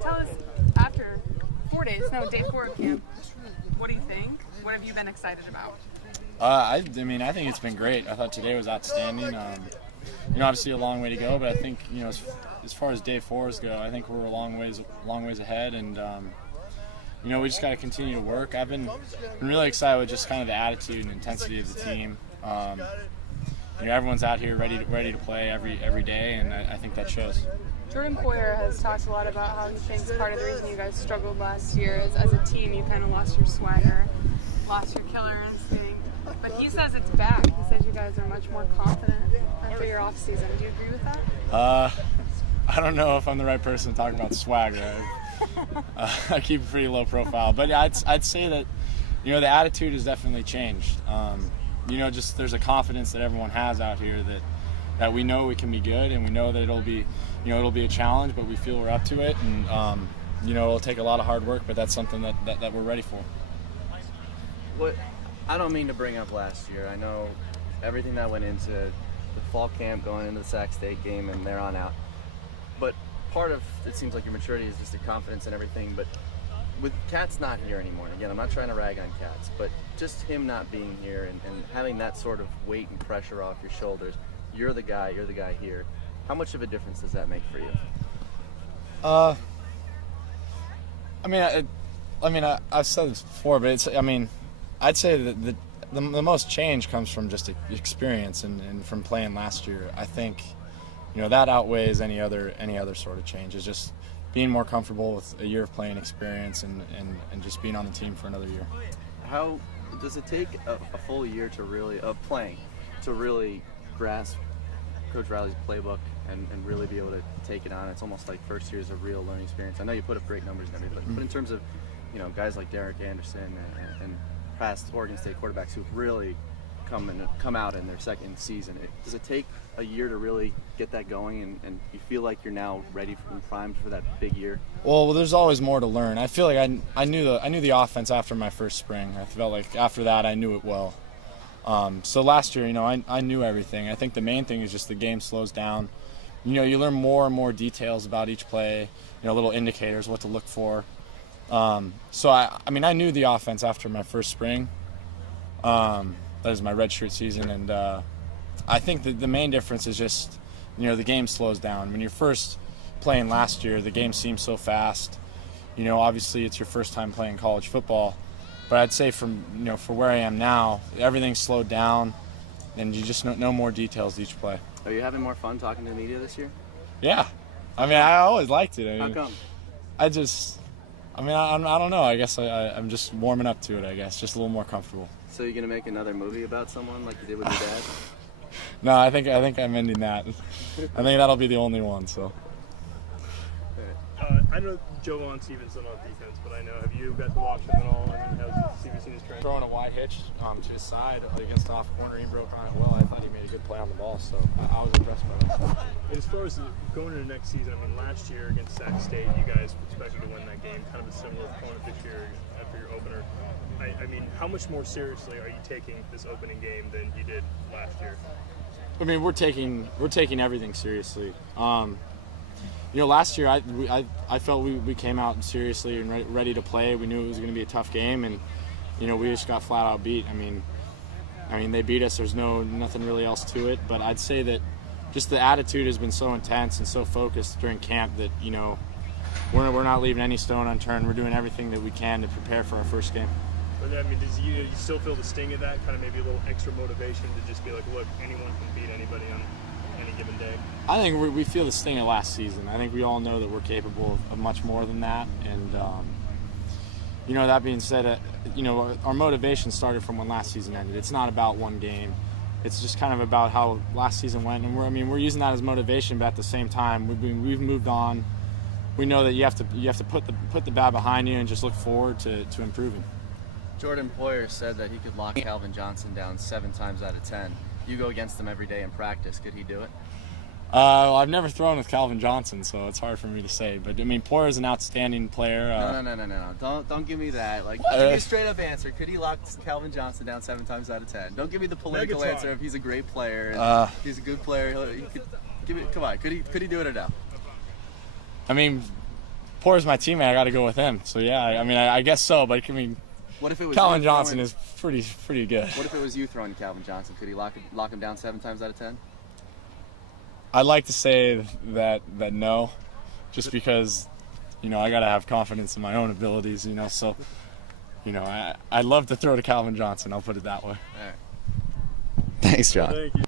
tell us after 4 days, day 4 of camp, what do you think? What have you been excited about? I think it's been great. I thought today was outstanding. Obviously a long way to go, but I think, as far as day 4s go, I think we're a long ways ahead, and we just got to continue to work. I've been really excited with just kind of the attitude and intensity of the team. Everyone's out here ready to play every day, and I think that shows. Jordan Poyer has talked a lot about how he thinks part of the reason you guys struggled last year is as a team you kind of lost your swagger, lost your killer instinct. But he says it's back. He says you guys are much more confident after your off season. Do you agree with that? I don't know if I'm the right person to talk about swagger. I keep a pretty low profile, but I'd say that the attitude has definitely changed. Just there's a confidence that everyone has out here that we know we can be good, and we know that it'll be a challenge, but we feel we're up to it, and it'll take a lot of hard work, but that's something that we're ready for. I don't mean to bring up last year. I know everything that went into the fall camp, going into the Sac State game, and there on out. But part of it seems like your maturity is just the confidence and everything. But with Katz not here anymore, and again, I'm not trying to rag on Katz, but just him not being here and having that sort of weight and pressure off your shoulders, you're the guy here. How much of a difference does that make for you? I've said this before, but I'd say that the most change comes from just experience and from playing last year. I think, that outweighs any other sort of change. It's just being more comfortable with a year of playing experience and just being on the team for another year. How does it take a full year to really grasp Coach Riley's playbook and really be able to take it on? It's almost like first year is a real learning experience. I know you put up great numbers and everything, but in terms of guys like Derek Anderson and past Oregon State quarterbacks who've really come out in their second season, does it take a year to really get that going, and you feel like you're now ready and primed for that big year? Well, there's always more to learn. I feel like I knew the offense after my first spring. I felt like after that I knew it well. So last year, I knew everything. I think the main thing is just the game slows down. You learn more and more details about each play, little indicators, what to look for. So I knew the offense after my first spring. That was my redshirt season, and I think that the main difference is just, the game slows down. When you're first playing last year, the game seems so fast. Obviously it's your first time playing college football, but I'd say for where I am now, everything's slowed down, and you just know more details each play. Are you having more fun talking to the media this year? Yeah, I always liked it. How come? I don't know. I guess I'm just warming up to it. I guess just a little more comfortable. So you're gonna make another movie about someone like you did with your dad? No, I think I'm ending that. I think that'll be the only one. So. I know Jovan Stevenson on defense, but have you got to watch him at all? Have you seen his trend? Throwing a wide hitch to his side against the off corner, he broke on it well. I thought he made a good play on the ball, so I was impressed by that. And as far as going into next season, last year against Sac State, you guys expected to win that game. Kind of a similar opponent this year after your opener. How much more seriously are you taking this opening game than you did last year? We're taking everything seriously. Last year I felt we came out seriously and ready to play. We knew it was going to be a tough game, and we just got flat out beat. They beat us. There's nothing really else to it. But I'd say that just the attitude has been so intense and so focused during camp that we're not leaving any stone unturned. We're doing everything that we can to prepare for our first game. But do you still feel the sting of that? Kind of maybe a little extra motivation to just be like, look, anyone can beat anybody on any given day? I think we feel the sting of last season. I think we all know that we're capable of much more than that. And, that being said, our motivation started from when last season ended. It's not about one game. It's just kind of about how last season went. And we're using that as motivation, but at the same time, we've moved on. We know that you have to put the bad behind you and just look forward to improving. Jordan Poyer said that he could lock Calvin Johnson down 7 times out of 10. You go against him every day in practice. Could he do it? I've never thrown with Calvin Johnson, so it's hard for me to say. But Poyer's an outstanding player. No. Don't give me that. Give me a straight up answer. Could he lock Calvin Johnson down 7 times out of 10? Don't give me the political answer if he's a great player and he's a good player. He could give it. Come on. Could he do it or no? Poor's my teammate. I got to go with him. So yeah, I mean, I guess so. But I mean, What if it was Calvin you Johnson throwing- is pretty good. What if it was you throwing Calvin Johnson? Could he lock him down 7 times out of 10? I'd like to say that no, just because, I got to have confidence in my own abilities, so, I'd love to throw to Calvin Johnson, I'll put it that way. All right. Thanks, John. Thank you.